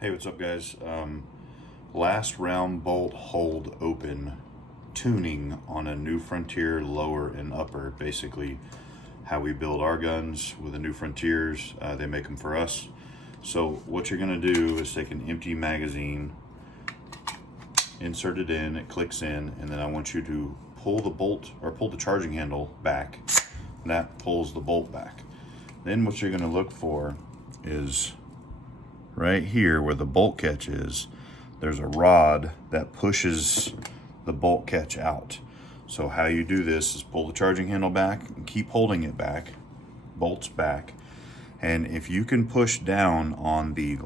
Hey, what's up guys? Last round bolt hold open tuning on a new Frontier lower and upper. Basically how we build our guns with the new Frontiers. They make them for us. So what you're gonna do is take an empty magazine, insert it in, it clicks in, and then I want you to pull the bolt or pull the charging handle back. And that pulls the bolt back. Then what you're gonna look for is right here where the bolt catch is, there's a rod that pushes the bolt catch out. So how you do this is pull the charging handle back and keep holding it back, bolts back. And if you can push down on the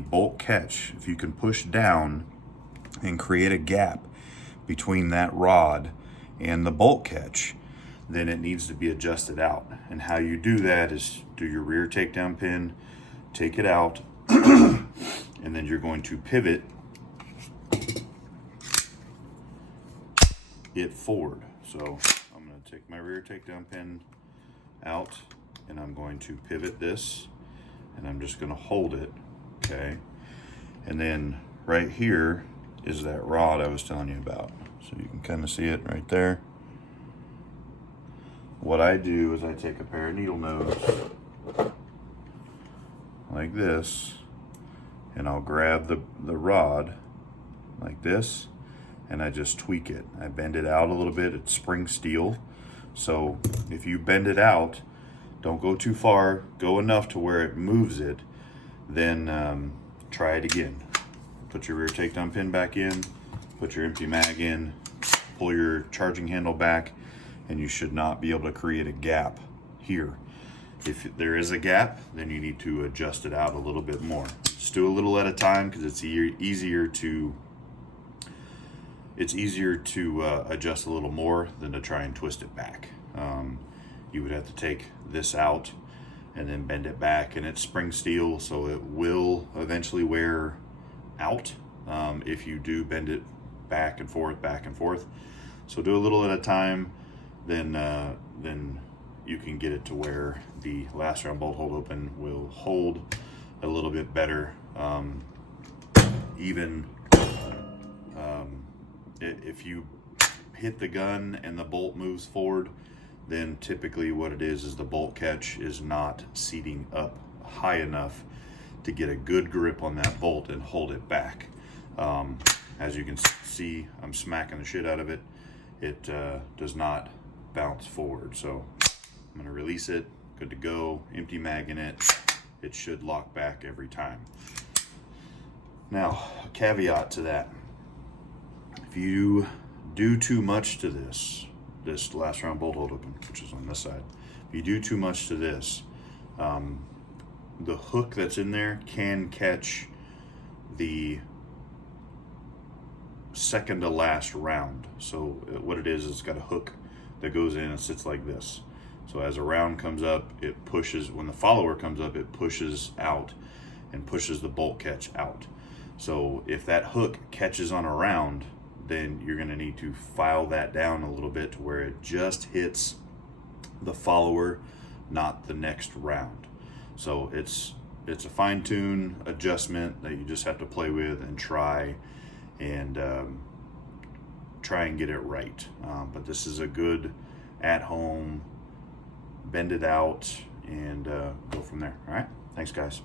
bolt catch, if you can push down and create a gap between that rod and the bolt catch, then it needs to be adjusted out. And how you do that is do your rear takedown pin, take it out, and then you're going to pivot it forward. So I'm going to take my rear takedown pin out and I'm going to pivot this and I'm just going to hold it, okay? And then right here is that rod I was telling you about. So you can kind of see it right there. What I do is I take a pair of needle nose like this, and I'll grab the rod like this, and I just tweak it. I bend it out a little bit. It's spring steel. So if you bend it out, don't go too far, go enough to where it moves it, then try it again. Put your rear takedown pin back in, put your empty mag in, pull your charging handle back, and you should not be able to create a gap here. If there is a gap, then you need to adjust it out a little bit more. Just do a little at a time because it's easier to adjust a little more than to try and twist it back. You would have to take this out and then bend it back, and it's spring steel, so it will eventually wear out if you do bend it back and forth. So do a little at a time, then you can get it to where the last round bolt hold open will hold a little bit better. If you hit the gun and the bolt moves forward, then typically what it is the bolt catch is not seating up high enough to get a good grip on that bolt and hold it back. As you can see, I'm smacking the shit out of it. It does not bounce forward. So I'm gonna release it, good to go, empty mag in it. It should lock back every time. Now, a caveat to that. If you do too much to this last round bolt hold open, which is on this side, if you do too much to this, the hook that's in there can catch the second to last round. So what it is, it's got a hook that goes in and sits like this. So as a round comes up, it pushes, when the follower comes up, it pushes out and pushes the bolt catch out. So if that hook catches on a round, then you're gonna need to file that down a little bit to where it just hits the follower, not the next round. So it's a fine-tune adjustment that you just have to play with and try and get it right. But this is a good at-home, bend it out and go from there. All right, thanks guys.